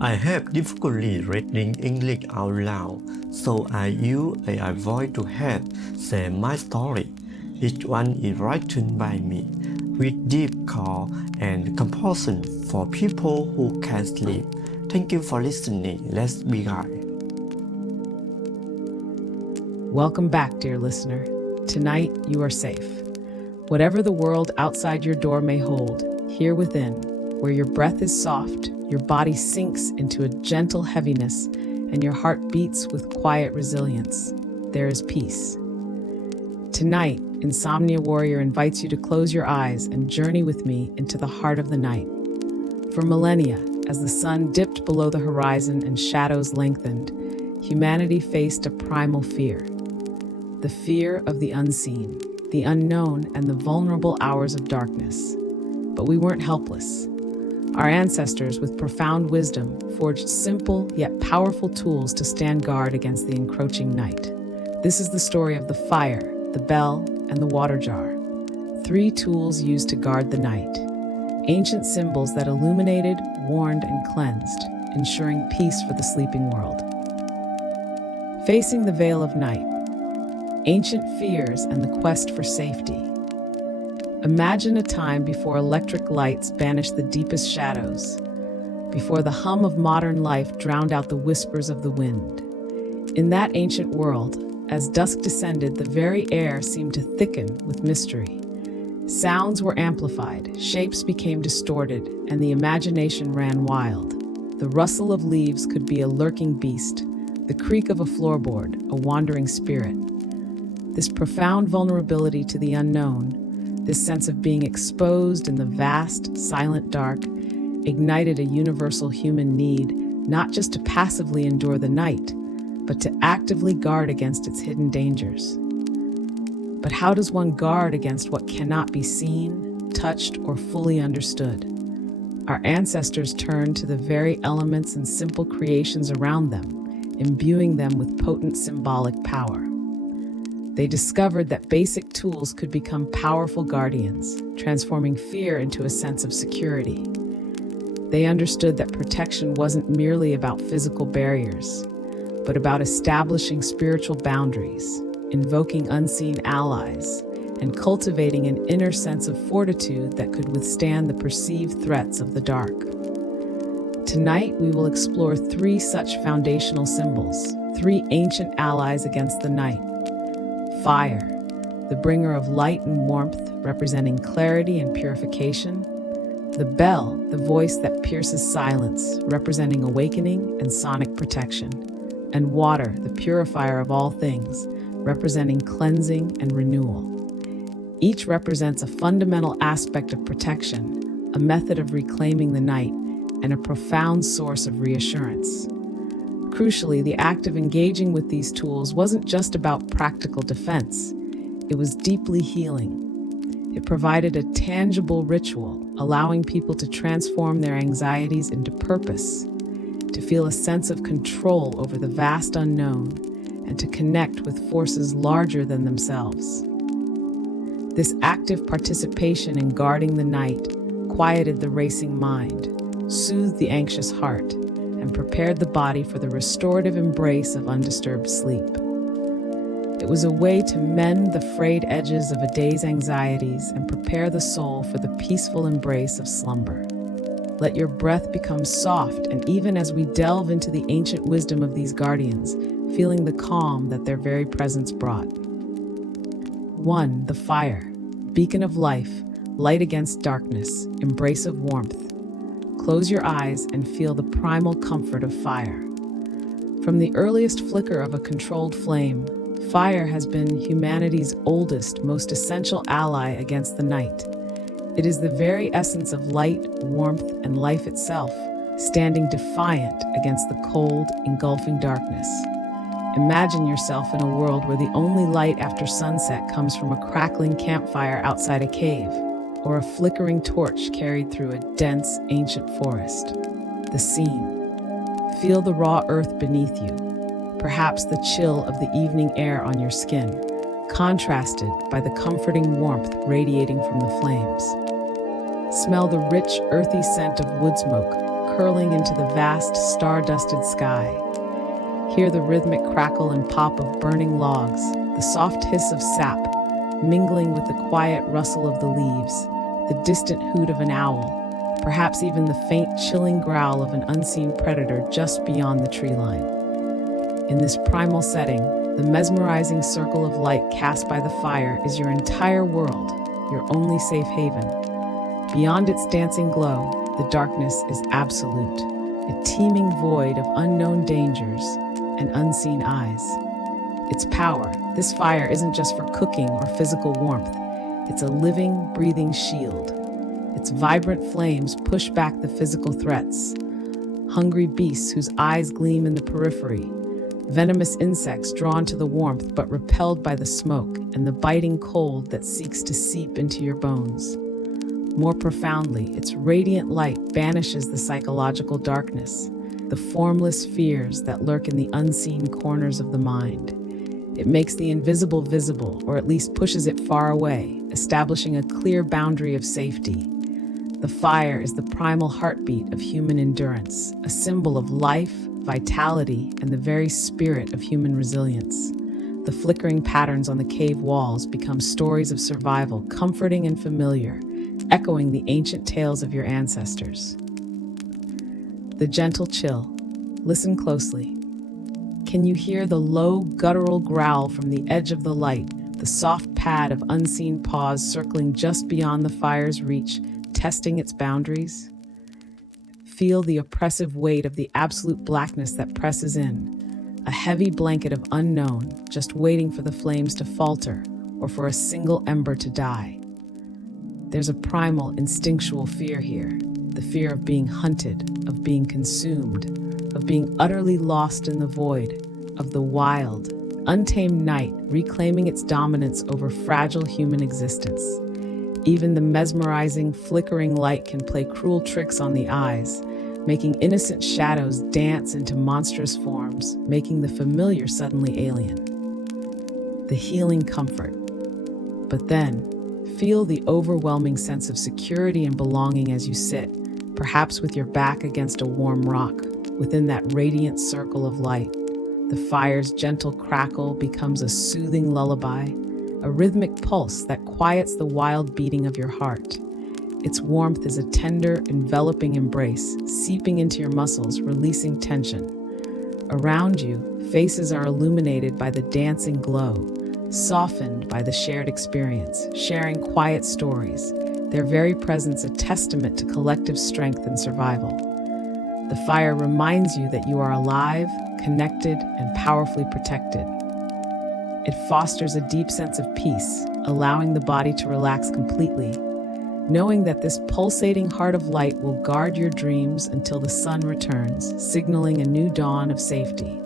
I have difficulty reading English out loud, so I use AI voice to help share my story. Each one is written by me, with deep call and compassion for people who can't sleep. Thank you for listening. Let's begin. Welcome back, dear listener. Tonight, you are safe. Whatever the world outside your door may hold, here within, where your breath is soft, your body sinks into a gentle heaviness, and your heart beats with quiet resilience, there is peace. Tonight, Insomnia Warrior invites you to close your eyes and journey with me into the heart of the night. For millennia, as the sun dipped below the horizon and shadows lengthened, humanity faced a primal fear. The fear of the unseen, the unknown, and the vulnerable hours of darkness. But we weren't helpless. Our ancestors, with profound wisdom, forged simple yet powerful tools to stand guard against the encroaching night. This is the story of the fire, the bell, and the water jar. 3 tools used to guard the night. Ancient symbols that illuminated, warned, and cleansed, ensuring peace for the sleeping world. Facing the veil of night. Ancient fears and the quest for safety. Imagine a time before electric lights banished the deepest shadows, before the hum of modern life drowned out the whispers of the wind. In that ancient world, as dusk descended, the very air seemed to thicken with mystery. Sounds were amplified, shapes became distorted, and the imagination ran wild. The rustle of leaves could be a lurking beast, the creak of a floorboard, a wandering spirit. This profound vulnerability to the unknown, this sense of being exposed in the vast, silent dark, ignited a universal human need, not just to passively endure the night, but to actively guard against its hidden dangers. But how does one guard against what cannot be seen, touched, or fully understood? Our ancestors turned to the very elements and simple creations around them, imbuing them with potent symbolic power. They discovered that basic tools could become powerful guardians, transforming fear into a sense of security. They understood that protection wasn't merely about physical barriers, but about establishing spiritual boundaries, invoking unseen allies, and cultivating an inner sense of fortitude that could withstand the perceived threats of the dark. Tonight, we will explore 3 such foundational symbols, 3 ancient allies against the night. Fire, the bringer of light and warmth, representing clarity and purification. The bell, the voice that pierces silence, representing awakening and sonic protection. And water, the purifier of all things, representing cleansing and renewal. Each represents a fundamental aspect of protection, a method of reclaiming the night, and a profound source of reassurance. Crucially, the act of engaging with these tools wasn't just about practical defense. It was deeply healing. It provided a tangible ritual, allowing people to transform their anxieties into purpose, to feel a sense of control over the vast unknown, and to connect with forces larger than themselves. This active participation in guarding the night quieted the racing mind, soothed the anxious heart, and prepared the body for the restorative embrace of undisturbed sleep. It was a way to mend the frayed edges of a day's anxieties and prepare the soul for the peaceful embrace of slumber. Let your breath become soft, and even as we delve into the ancient wisdom of these guardians, feeling the calm that their very presence brought. 1. The fire, beacon of life, light against darkness, embrace of warmth. Close your eyes and feel the primal comfort of fire. From the earliest flicker of a controlled flame, fire has been humanity's oldest, most essential ally against the night. It is the very essence of light, warmth, and life itself, standing defiant against the cold, engulfing darkness. Imagine yourself in a world where the only light after sunset comes from a crackling campfire outside a cave, or a flickering torch carried through a dense, ancient forest. The scene. Feel the raw earth beneath you, perhaps the chill of the evening air on your skin, contrasted by the comforting warmth radiating from the flames. Smell the rich, earthy scent of wood smoke curling into the vast, star-dusted sky. Hear the rhythmic crackle and pop of burning logs, the soft hiss of sap, mingling with the quiet rustle of the leaves, the distant hoot of an owl, perhaps even the faint, chilling growl of an unseen predator just beyond the tree line. In this primal setting, the mesmerizing circle of light cast by the fire is your entire world, your only safe haven. Beyond its dancing glow, the darkness is absolute, a teeming void of unknown dangers and unseen eyes. Its power, this fire isn't just for cooking or physical warmth. It's a living, breathing shield. Its vibrant flames push back the physical threats. Hungry beasts whose eyes gleam in the periphery, venomous insects drawn to the warmth but repelled by the smoke and the biting cold that seeks to seep into your bones. More profoundly, its radiant light banishes the psychological darkness, the formless fears that lurk in the unseen corners of the mind. It makes the invisible visible, or at least pushes it far away, establishing a clear boundary of safety. The fire is the primal heartbeat of human endurance, a symbol of life, vitality, and the very spirit of human resilience. The flickering patterns on the cave walls become stories of survival, comforting and familiar, echoing the ancient tales of your ancestors. The gentle chill. Listen closely. Can you hear the low, guttural growl from the edge of the light, the soft pad of unseen paws circling just beyond the fire's reach, testing its boundaries? Feel the oppressive weight of the absolute blackness that presses in, a heavy blanket of unknown, just waiting for the flames to falter or for a single ember to die. There's a primal, instinctual fear here, the fear of being hunted, of being consumed, of being utterly lost in the void, of the wild, untamed night reclaiming its dominance over fragile human existence. Even the mesmerizing, flickering light can play cruel tricks on the eyes, making innocent shadows dance into monstrous forms, making the familiar suddenly alien. The healing comfort. But then, feel the overwhelming sense of security and belonging as you sit, perhaps with your back against a warm rock, within that radiant circle of light. The fire's gentle crackle becomes a soothing lullaby, a rhythmic pulse that quiets the wild beating of your heart. Its warmth is a tender, enveloping embrace, seeping into your muscles, releasing tension. Around you, faces are illuminated by the dancing glow, softened by the shared experience, sharing quiet stories, their very presence a testament to collective strength and survival. The fire reminds you that you are alive, connected, and powerfully protected. It fosters a deep sense of peace, allowing the body to relax completely, knowing that this pulsating heart of light will guard your dreams until the sun returns, signaling a new dawn of safety.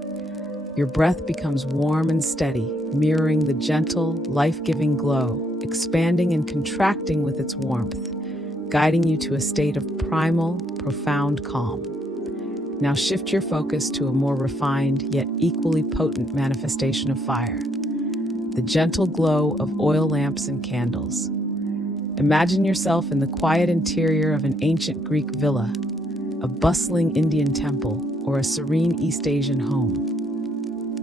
Your breath becomes warm and steady, mirroring the gentle, life-giving glow, expanding and contracting with its warmth, guiding you to a state of primal, profound calm. Now shift your focus to a more refined, yet equally potent manifestation of fire. The gentle glow of oil lamps and candles. Imagine yourself in the quiet interior of an ancient Greek villa, a bustling Indian temple, or a serene East Asian home.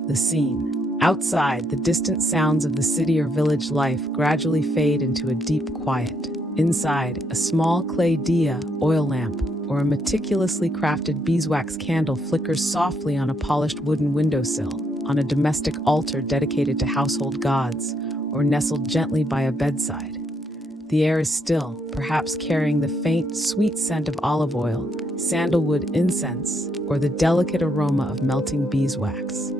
The scene. Outside, the distant sounds of the city or village life gradually fade into a deep quiet. Inside, a small clay diya, oil lamp, or a meticulously crafted beeswax candle flickers softly on a polished wooden windowsill, on a domestic altar dedicated to household gods, or nestled gently by a bedside. The air is still, perhaps carrying the faint, sweet scent of olive oil, sandalwood incense, or the delicate aroma of melting beeswax.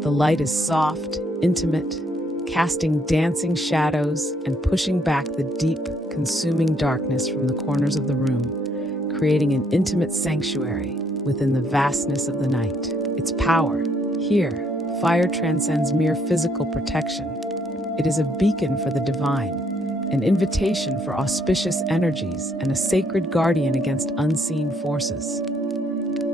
The light is soft, intimate, casting dancing shadows and pushing back the deep, consuming darkness from the corners of the room, creating an intimate sanctuary within the vastness of the night. Its power. Here, fire transcends mere physical protection. It is a beacon for the divine, an invitation for auspicious energies, and a sacred guardian against unseen forces.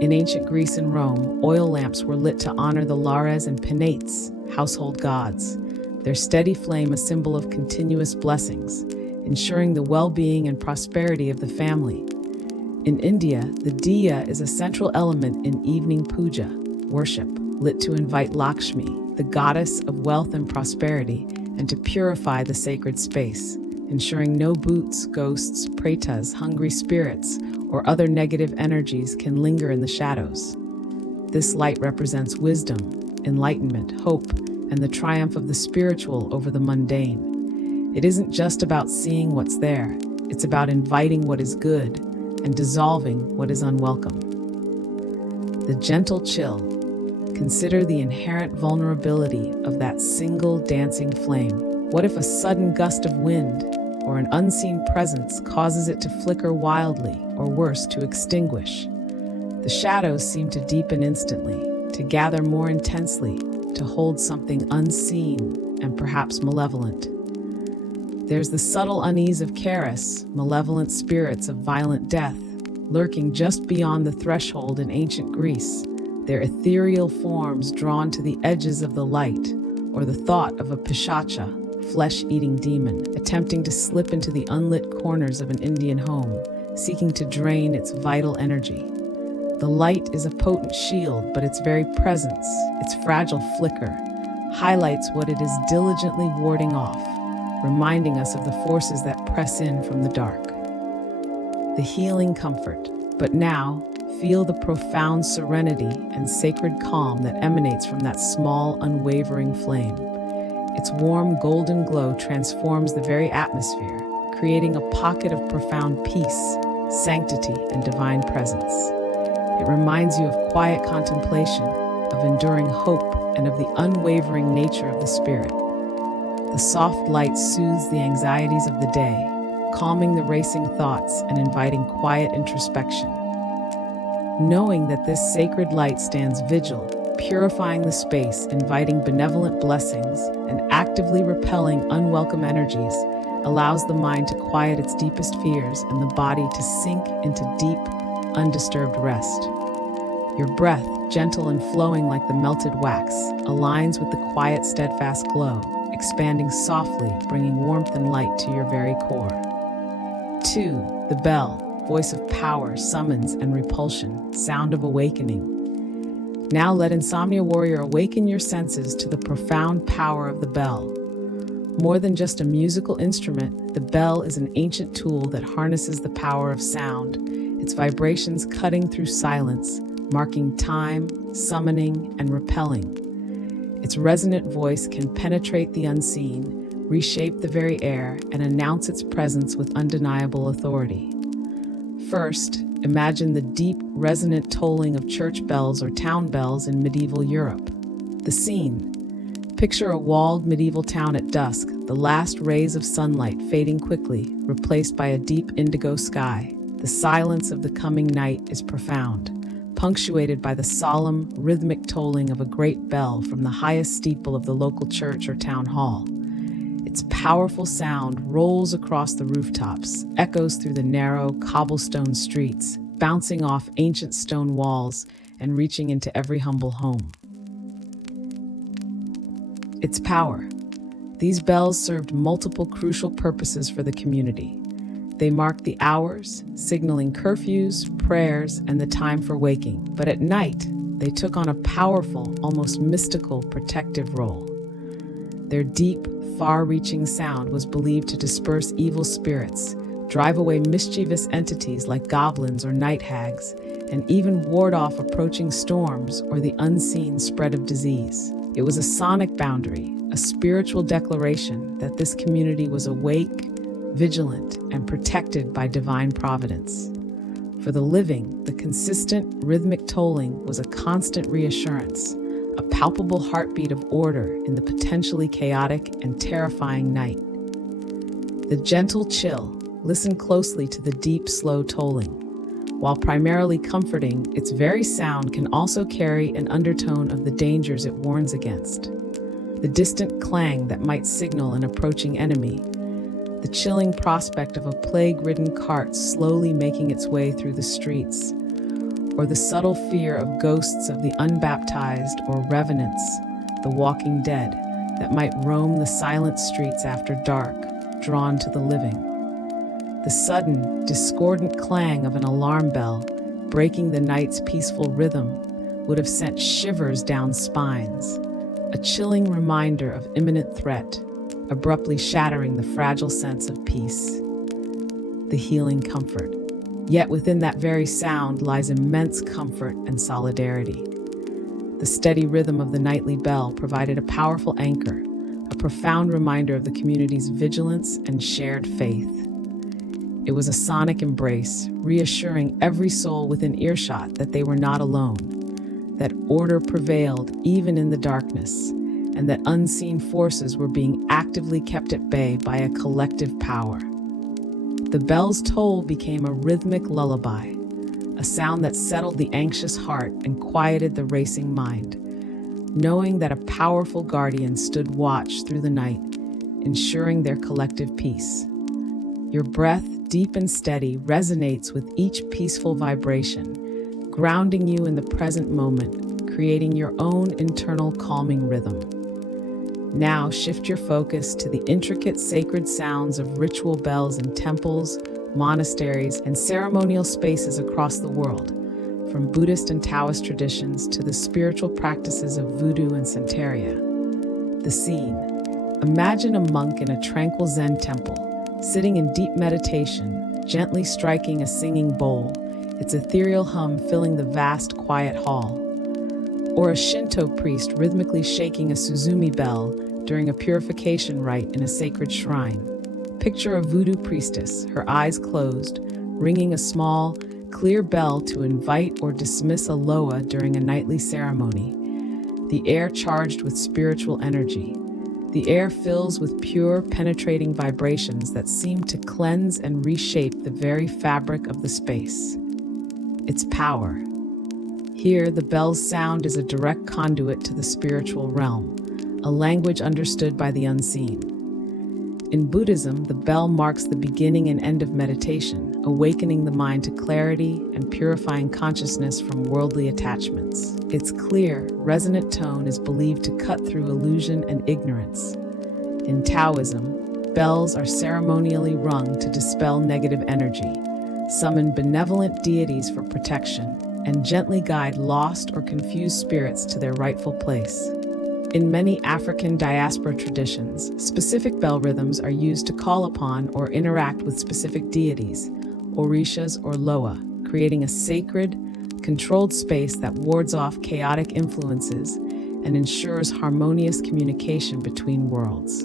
In ancient Greece and Rome, oil lamps were lit to honor the Lares and Penates, household gods, their steady flame a symbol of continuous blessings, ensuring the well-being and prosperity of the family. In India, the diya is a central element in evening puja, worship, lit to invite Lakshmi, the goddess of wealth and prosperity, and to purify the sacred space, ensuring no bhoots, ghosts, pretas, hungry spirits, or other negative energies can linger in the shadows. This light represents wisdom, enlightenment, hope, and the triumph of the spiritual over the mundane. It isn't just about seeing what's there, it's about inviting what is good and dissolving what is unwelcome. The gentle chill. Consider the inherent vulnerability of that single dancing flame. What if a sudden gust of wind or an unseen presence causes it to flicker wildly, or worse, to extinguish? The shadows seem to deepen instantly, to gather more intensely, to hold something unseen and perhaps malevolent. There's the subtle unease of Charis, malevolent spirits of violent death, lurking just beyond the threshold in ancient Greece, their ethereal forms drawn to the edges of the light, or the thought of a pishacha, flesh-eating demon, attempting to slip into the unlit corners of an Indian home, seeking to drain its vital energy. The light is a potent shield, but its very presence, its fragile flicker, highlights what it is diligently warding off, reminding us of the forces that press in from the dark. The healing comfort. But now, feel the profound serenity and sacred calm that emanates from that small, unwavering flame. Its warm golden glow transforms the very atmosphere, creating a pocket of profound peace, sanctity, and divine presence. It reminds you of quiet contemplation, of enduring hope, and of the unwavering nature of the spirit. The soft light soothes the anxieties of the day, calming the racing thoughts and inviting quiet introspection. Knowing that this sacred light stands vigil, purifying the space, inviting benevolent blessings, and actively repelling unwelcome energies, allows the mind to quiet its deepest fears and the body to sink into deep, undisturbed rest. Your breath, gentle and flowing like the melted wax, aligns with the quiet, steadfast glow, expanding softly, bringing warmth and light to your very core. 2. The bell, voice of power, summons and repulsion, sound of awakening. Now let Insomnia Warrior awaken your senses to the profound power of the bell. More than just a musical instrument, the bell is an ancient tool that harnesses the power of sound, its vibrations cutting through silence, marking time, summoning, and repelling. Its resonant voice can penetrate the unseen, reshape the very air, and announce its presence with undeniable authority. First, imagine the deep, resonant tolling of church bells or town bells in medieval Europe. The scene. Picture a walled medieval town at dusk, the last rays of sunlight fading quickly, replaced by a deep indigo sky. The silence of the coming night is profound, punctuated by the solemn, rhythmic tolling of a great bell from the highest steeple of the local church or town hall. Its powerful sound rolls across the rooftops, echoes through the narrow, cobblestone streets, bouncing off ancient stone walls and reaching into every humble home. Its power. These bells served multiple crucial purposes for the community. They marked the hours, signaling curfews, prayers, and the time for waking. But at night, they took on a powerful, almost mystical, protective role. Their deep, far-reaching sound was believed to disperse evil spirits, drive away mischievous entities like goblins or night hags, and even ward off approaching storms or the unseen spread of disease. It was a sonic boundary, a spiritual declaration that this community was awake, vigilant, and protected by divine providence. For the living, the consistent, rhythmic tolling was a constant reassurance, a palpable heartbeat of order in the potentially chaotic and terrifying night. The gentle chill. Listen closely to the deep, slow tolling. While primarily comforting, its very sound can also carry an undertone of the dangers it warns against. The distant clang that might signal an approaching enemy. The chilling prospect of a plague-ridden cart slowly making its way through the streets. Or the subtle fear of ghosts of the unbaptized or revenants, the walking dead, that might roam the silent streets after dark, drawn to the living. The sudden, discordant clang of an alarm bell, breaking the night's peaceful rhythm, would have sent shivers down spines, a chilling reminder of imminent threat, abruptly shattering the fragile sense of peace. The healing comfort. Yet within that very sound lies immense comfort and solidarity. The steady rhythm of the nightly bell provided a powerful anchor, a profound reminder of the community's vigilance and shared faith. It was a sonic embrace, reassuring every soul within earshot that they were not alone, that order prevailed even in the darkness, and that unseen forces were being actively kept at bay by a collective power. The bell's toll became a rhythmic lullaby, a sound that settled the anxious heart and quieted the racing mind, knowing that a powerful guardian stood watch through the night, ensuring their collective peace. Your breath, deep and steady, resonates with each peaceful vibration, grounding you in the present moment, creating your own internal calming rhythm. Now shift your focus to the intricate sacred sounds of ritual bells in temples, monasteries, and ceremonial spaces across the world, from Buddhist and Taoist traditions to the spiritual practices of voodoo and Santeria. The scene. Imagine a monk in a tranquil Zen temple, sitting in deep meditation, gently striking a singing bowl, its ethereal hum filling the vast, quiet hall. Or a Shinto priest rhythmically shaking a Suzumi bell during a purification rite in a sacred shrine. Picture a voodoo priestess, her eyes closed, ringing a small, clear bell to invite or dismiss a loa during a nightly ceremony. The air charged with spiritual energy. The air fills with pure, penetrating vibrations that seem to cleanse and reshape the very fabric of the space. Its power. Here, the bell's sound is a direct conduit to the spiritual realm, a language understood by the unseen. In Buddhism, the bell marks the beginning and end of meditation, awakening the mind to clarity and purifying consciousness from worldly attachments. Its clear, resonant tone is believed to cut through illusion and ignorance. In Taoism, bells are ceremonially rung to dispel negative energy, summon benevolent deities for protection, and gently guide lost or confused spirits to their rightful place. In many African diaspora traditions, specific bell rhythms are used to call upon or interact with specific deities, orishas or loa, creating a sacred, controlled space that wards off chaotic influences and ensures harmonious communication between worlds.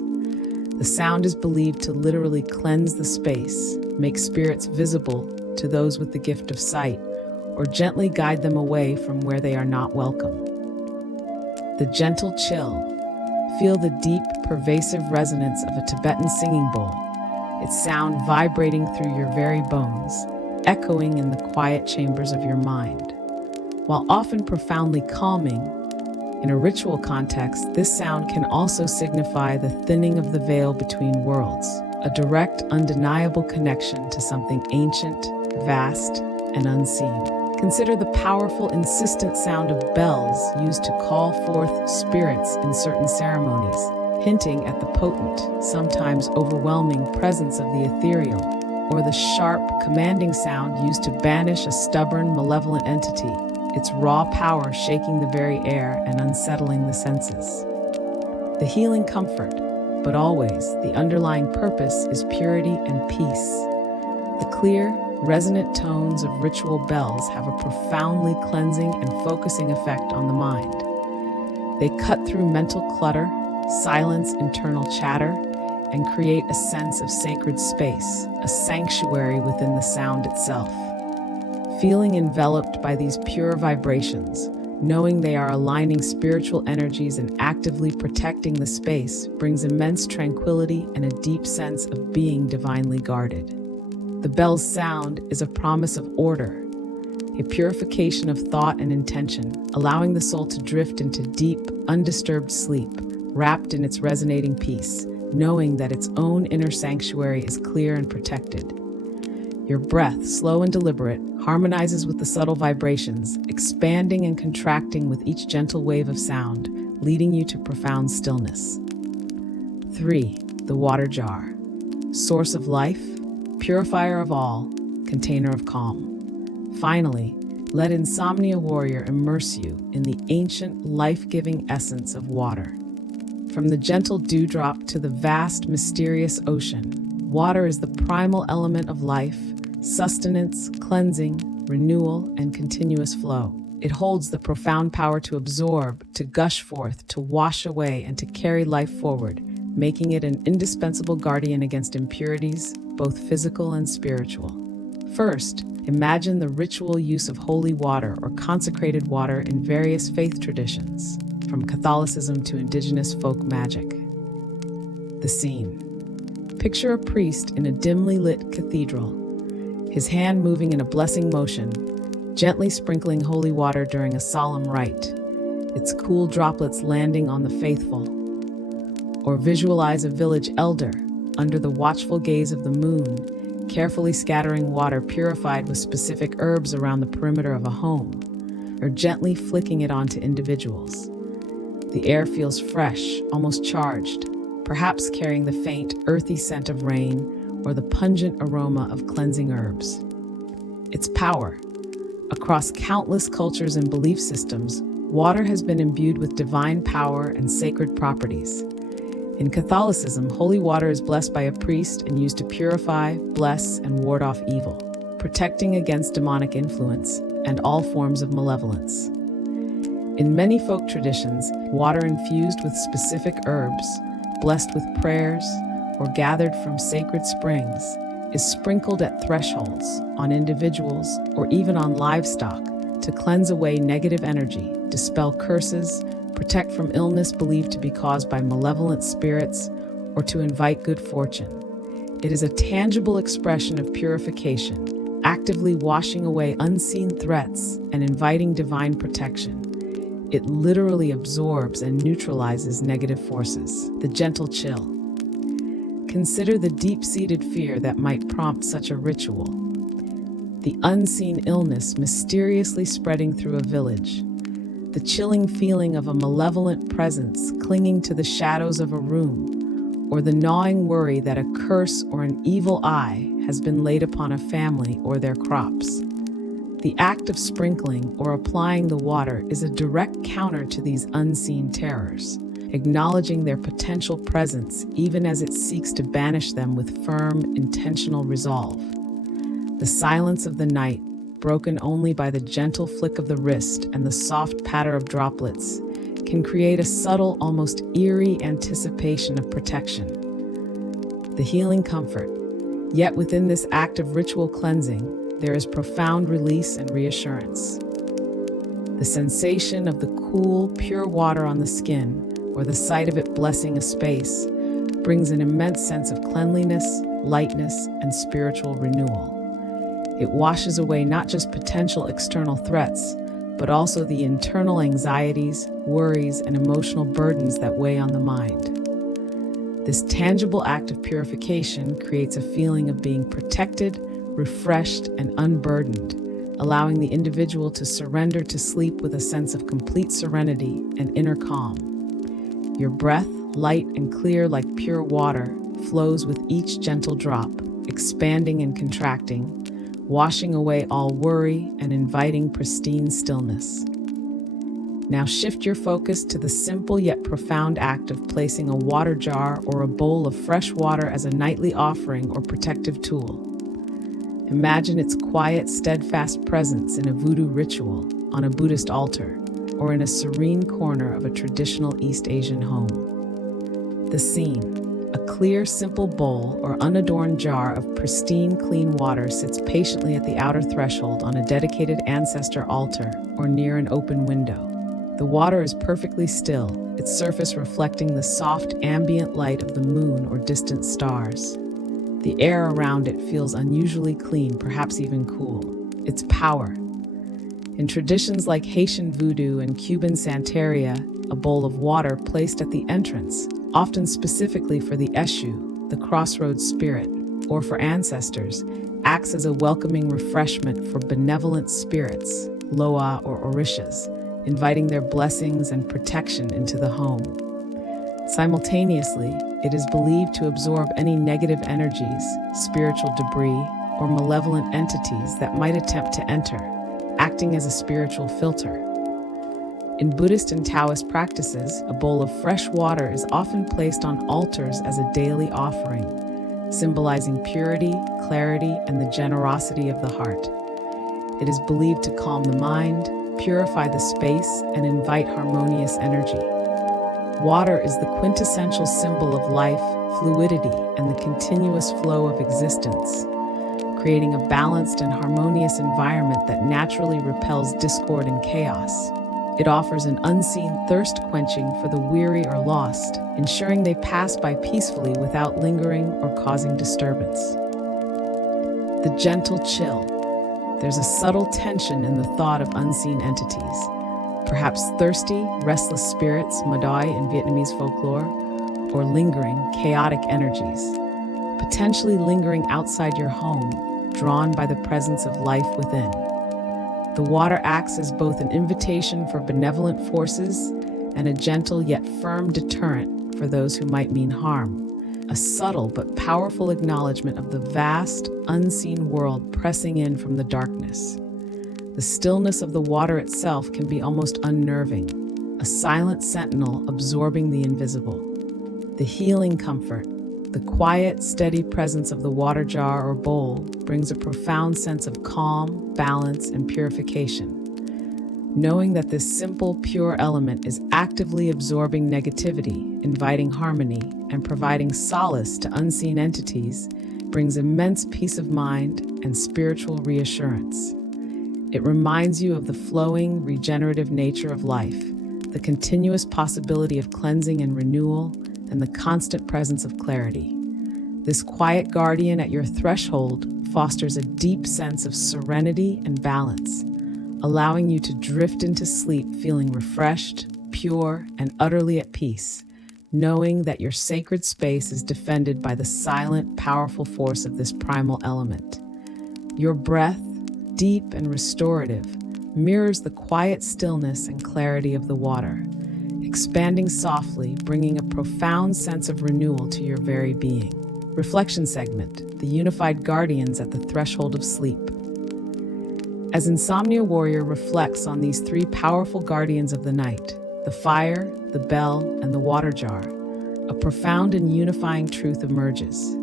The sound is believed to literally cleanse the space, make spirits visible to those with the gift of sight, or gently guide them away from where they are not welcome. The gentle chill. Feel the deep, pervasive resonance of a Tibetan singing bowl, its sound vibrating through your very bones, echoing in the quiet chambers of your mind. While often profoundly calming, in a ritual context, this sound can also signify the thinning of the veil between worlds, a direct, undeniable connection to something ancient, vast, and unseen. Consider the powerful, insistent sound of bells used to call forth spirits in certain ceremonies, hinting at the potent, sometimes overwhelming presence of the ethereal, or the sharp, commanding sound used to banish a stubborn, malevolent entity, its raw power shaking the very air and unsettling the senses. The healing comfort, but always the underlying purpose is purity and peace. The clear, resonant tones of ritual bells have a profoundly cleansing and focusing effect on the mind. They cut through mental clutter, silence internal chatter, and create a sense of sacred space, a sanctuary within the sound itself. Feeling enveloped by these pure vibrations, knowing they are aligning spiritual energies and actively protecting the space brings immense tranquility and a deep sense of being divinely guarded. The bell's sound is a promise of order, a purification of thought and intention, allowing the soul to drift into deep, undisturbed sleep, wrapped in its resonating peace, knowing that its own inner sanctuary is clear and protected. Your breath, slow and deliberate, harmonizes with the subtle vibrations, expanding and contracting with each gentle wave of sound, leading you to profound stillness. 3. The water jar. Source of life, purifier of all, container of calm. Finally, let Insomnia Warrior immerse you in the ancient, life-giving essence of water. From the gentle dewdrop to the vast, mysterious ocean, water is the primal element of life, sustenance, cleansing, renewal, and continuous flow. It holds the profound power to absorb, to gush forth, to wash away, and to carry life forward, making it an indispensable guardian against impurities, both physical and spiritual. First, imagine the ritual use of holy water or consecrated water in various faith traditions, from Catholicism to indigenous folk magic. The scene. Picture a priest in a dimly lit cathedral, his hand moving in a blessing motion, gently sprinkling holy water during a solemn rite, its cool droplets landing on the faithful. Or visualize a village elder, under the watchful gaze of the moon, carefully scattering water purified with specific herbs around the perimeter of a home, or gently flicking it onto individuals. The air feels fresh, almost charged, perhaps carrying the faint, earthy scent of rain or the pungent aroma of cleansing herbs. Its power. Across countless cultures and belief systems, water has been imbued with divine power and sacred properties. In Catholicism, holy water is blessed by a priest and used to purify, bless, and ward off evil, protecting against demonic influence and all forms of malevolence. In many folk traditions, water infused with specific herbs, blessed with prayers, or gathered from sacred springs, is sprinkled at thresholds, on individuals, or even on livestock to cleanse away negative energy, dispel curses, protect from illness believed to be caused by malevolent spirits, or to invite good fortune. It is a tangible expression of purification, actively washing away unseen threats and inviting divine protection. It literally absorbs and neutralizes negative forces. The gentle chill. Consider the deep-seated fear that might prompt such a ritual. The unseen illness mysteriously spreading through a village. The chilling feeling of a malevolent presence clinging to the shadows of a room, or the gnawing worry that a curse or an evil eye has been laid upon a family or their crops. The act of sprinkling or applying the water is a direct counter to these unseen terrors, acknowledging their potential presence even as it seeks to banish them with firm, intentional resolve. The silence of the night, broken only by the gentle flick of the wrist and the soft patter of droplets, can create a subtle, almost eerie anticipation of protection. The healing comfort. Yet within this act of ritual cleansing, there is profound release and reassurance. The sensation of the cool, pure water on the skin, or the sight of it blessing a space, brings an immense sense of cleanliness, lightness, and spiritual renewal. It washes away not just potential external threats, but also the internal anxieties, worries, and emotional burdens that weigh on the mind. This tangible act of purification creates a feeling of being protected, refreshed, and unburdened, allowing the individual to surrender to sleep with a sense of complete serenity and inner calm. Your breath, light and clear like pure water, flows with each gentle drop, expanding and contracting, washing away all worry and inviting pristine stillness. Now shift your focus to the simple yet profound act of placing a water jar or a bowl of fresh water as a nightly offering or protective tool. Imagine its quiet, steadfast presence in a voodoo ritual, on a Buddhist altar, or in a serene corner of a traditional East Asian home. The scene. A clear, simple bowl or unadorned jar of pristine, clean water sits patiently at the outer threshold on a dedicated ancestor altar or near an open window. The water is perfectly still, its surface reflecting the soft, ambient light of the moon or distant stars. The air around it feels unusually clean, perhaps even cool. Its power. In traditions like Haitian voodoo and Cuban Santeria, a bowl of water placed at the entrance, often specifically for the Eshu, the crossroads spirit, or for ancestors, acts as a welcoming refreshment for benevolent spirits, Loa or Orishas, inviting their blessings and protection into the home. Simultaneously, it is believed to absorb any negative energies, spiritual debris, or malevolent entities that might attempt to enter, acting as a spiritual filter. In Buddhist and Taoist practices, a bowl of fresh water is often placed on altars as a daily offering, symbolizing purity, clarity, and the generosity of the heart. It is believed to calm the mind, purify the space, and invite harmonious energy. Water is the quintessential symbol of life, fluidity, and the continuous flow of existence, creating a balanced and harmonious environment that naturally repels discord and chaos. It offers an unseen thirst quenching for the weary or lost, ensuring they pass by peacefully without lingering or causing disturbance. The gentle chill. There's a subtle tension in the thought of unseen entities, perhaps thirsty, restless spirits, madai in Vietnamese folklore, or lingering, chaotic energies, potentially lingering outside your home, drawn by the presence of life within. The water acts as both an invitation for benevolent forces and a gentle yet firm deterrent for those who might mean harm, a subtle but powerful acknowledgement of the vast, unseen world pressing in from the darkness. The stillness of the water itself can be almost unnerving, a silent sentinel absorbing the invisible. The healing comfort, the quiet, steady presence of the water jar or bowl brings a profound sense of calm, balance, and purification. Knowing that this simple, pure element is actively absorbing negativity, inviting harmony, and providing solace to unseen entities brings immense peace of mind and spiritual reassurance. It reminds you of the flowing, regenerative nature of life, the continuous possibility of cleansing and renewal, and the constant presence of clarity. This quiet guardian at your threshold fosters a deep sense of serenity and balance, allowing you to drift into sleep feeling refreshed, pure, and utterly at peace, knowing that your sacred space is defended by the silent, powerful force of this primal element. Your breath, deep and restorative, mirrors the quiet stillness and clarity of the water, expanding softly, bringing a profound sense of renewal to your very being. Reflection segment, the unified guardians at the threshold of sleep. As Insomnia Warrior reflects on these three powerful guardians of the night, the fire, the bell, and the water jar, a profound and unifying truth emerges.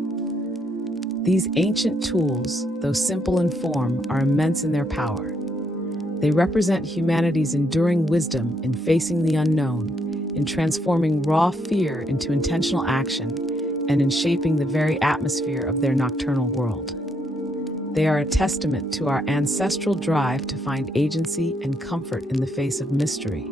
These ancient tools, though simple in form, are immense in their power. They represent humanity's enduring wisdom in facing the unknown, in transforming raw fear into intentional action, and in shaping the very atmosphere of their nocturnal world. They are a testament to our ancestral drive to find agency and comfort in the face of mystery.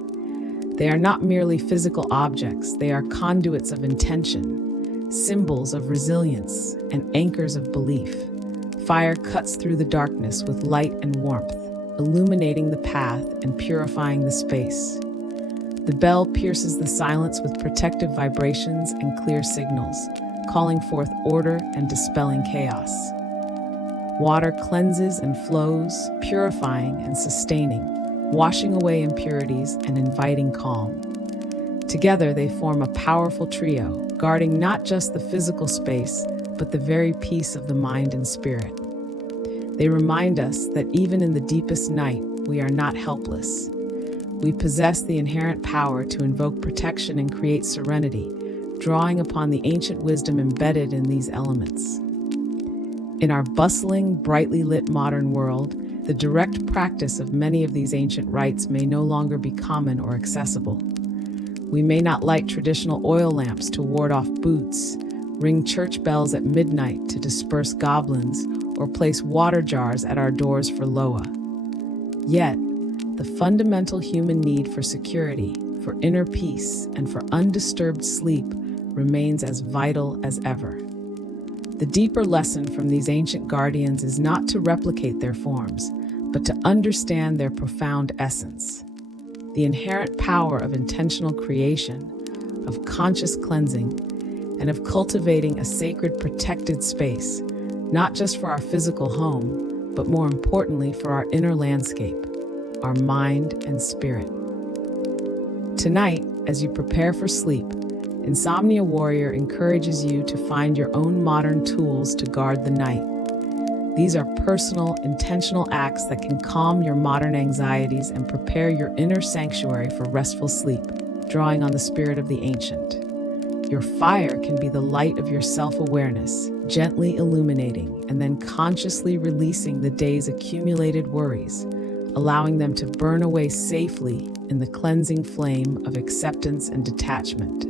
They are not merely physical objects, they are conduits of intention, symbols of resilience, and anchors of belief. Fire cuts through the darkness with light and warmth, illuminating the path and purifying the space. The bell pierces the silence with protective vibrations and clear signals, calling forth order and dispelling chaos. Water cleanses and flows, purifying and sustaining, washing away impurities and inviting calm. Together, they form a powerful trio, guarding not just the physical space, but the very peace of the mind and spirit. They remind us that even in the deepest night, we are not helpless. We possess the inherent power to invoke protection and create serenity, drawing upon the ancient wisdom embedded in these elements. In our bustling, brightly lit modern world, the direct practice of many of these ancient rites may no longer be common or accessible. We may not light traditional oil lamps to ward off boots, ring church bells at midnight to disperse goblins, or place water jars at our doors for Loa. Yet, the fundamental human need for security, for inner peace, and for undisturbed sleep remains as vital as ever. The deeper lesson from these ancient guardians is not to replicate their forms, but to understand their profound essence. The inherent power of intentional creation, of conscious cleansing, and of cultivating a sacred protected space, not just for our physical home, but more importantly for our inner landscape, our mind and spirit. Tonight, as you prepare for sleep, Insomnia Warrior encourages you to find your own modern tools to guard the night. These are personal, intentional acts that can calm your modern anxieties and prepare your inner sanctuary for restful sleep, drawing on the spirit of the ancient. Your fire can be the light of your self-awareness, gently illuminating and then consciously releasing the day's accumulated worries, allowing them to burn away safely in the cleansing flame of acceptance and detachment.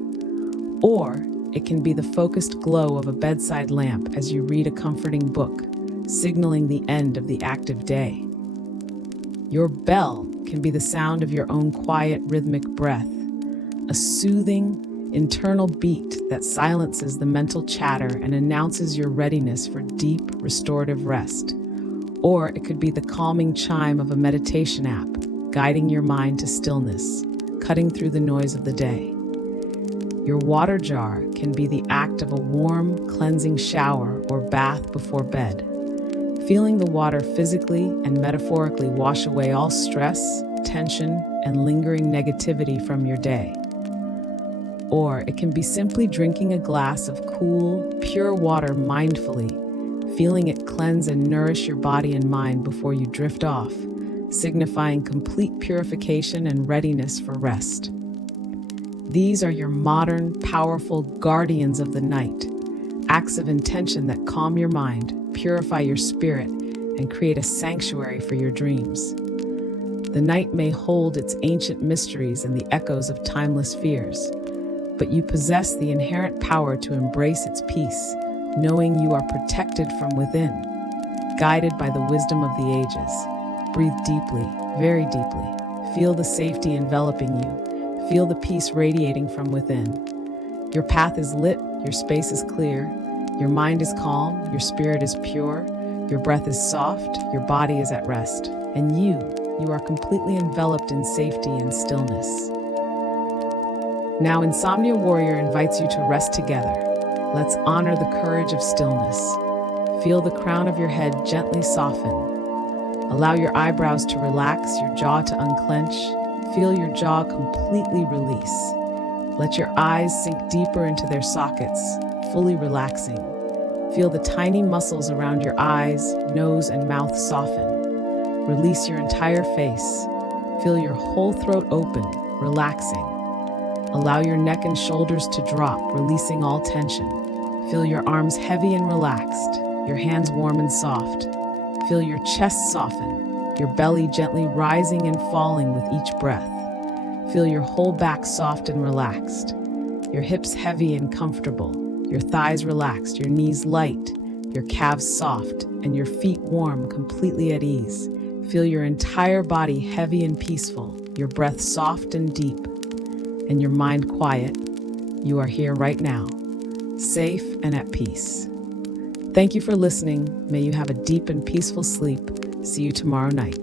Or it can be the focused glow of a bedside lamp as you read a comforting book, signaling the end of the active day. Your bell can be the sound of your own quiet, rhythmic breath, a soothing, internal beat that silences the mental chatter and announces your readiness for deep, restorative rest. Or it could be the calming chime of a meditation app, guiding your mind to stillness, cutting through the noise of the day. Your water jar can be the act of a warm, cleansing shower or bath before bed, feeling the water physically and metaphorically wash away all stress, tension, and lingering negativity from your day. Or it can be simply drinking a glass of cool, pure water mindfully, feeling it cleanse and nourish your body and mind before you drift off, signifying complete purification and readiness for rest. These are your modern, powerful guardians of the night, acts of intention that calm your mind, purify your spirit, and create a sanctuary for your dreams. The night may hold its ancient mysteries and the echoes of timeless fears, but you possess the inherent power to embrace its peace, knowing you are protected from within, guided by the wisdom of the ages. Breathe deeply, very deeply. Feel the safety enveloping you. Feel the peace radiating from within. Your path is lit, your space is clear, your mind is calm, your spirit is pure, your breath is soft, your body is at rest, and you are completely enveloped in safety and stillness. Now, Insomnia Warrior invites you to rest together. Let's honor the courage of stillness. Feel the crown of your head gently soften. Allow your eyebrows to relax, your jaw to unclench. Feel your jaw completely release. Let your eyes sink deeper into their sockets, fully relaxing. Feel the tiny muscles around your eyes, nose, and mouth soften. Release your entire face. Feel your whole throat open, relaxing. Allow your neck and shoulders to drop, releasing all tension. Feel your arms heavy and relaxed, your hands warm and soft. Feel your chest soften, your belly gently rising and falling with each breath. Feel your whole back soft and relaxed, your hips heavy and comfortable, your thighs relaxed, your knees light, your calves soft, and your feet warm, completely at ease. Feel your entire body heavy and peaceful, your breath soft and deep, and your mind quiet. You are here right now, safe and at peace. Thank you for listening. May you have a deep and peaceful sleep. See you tomorrow night.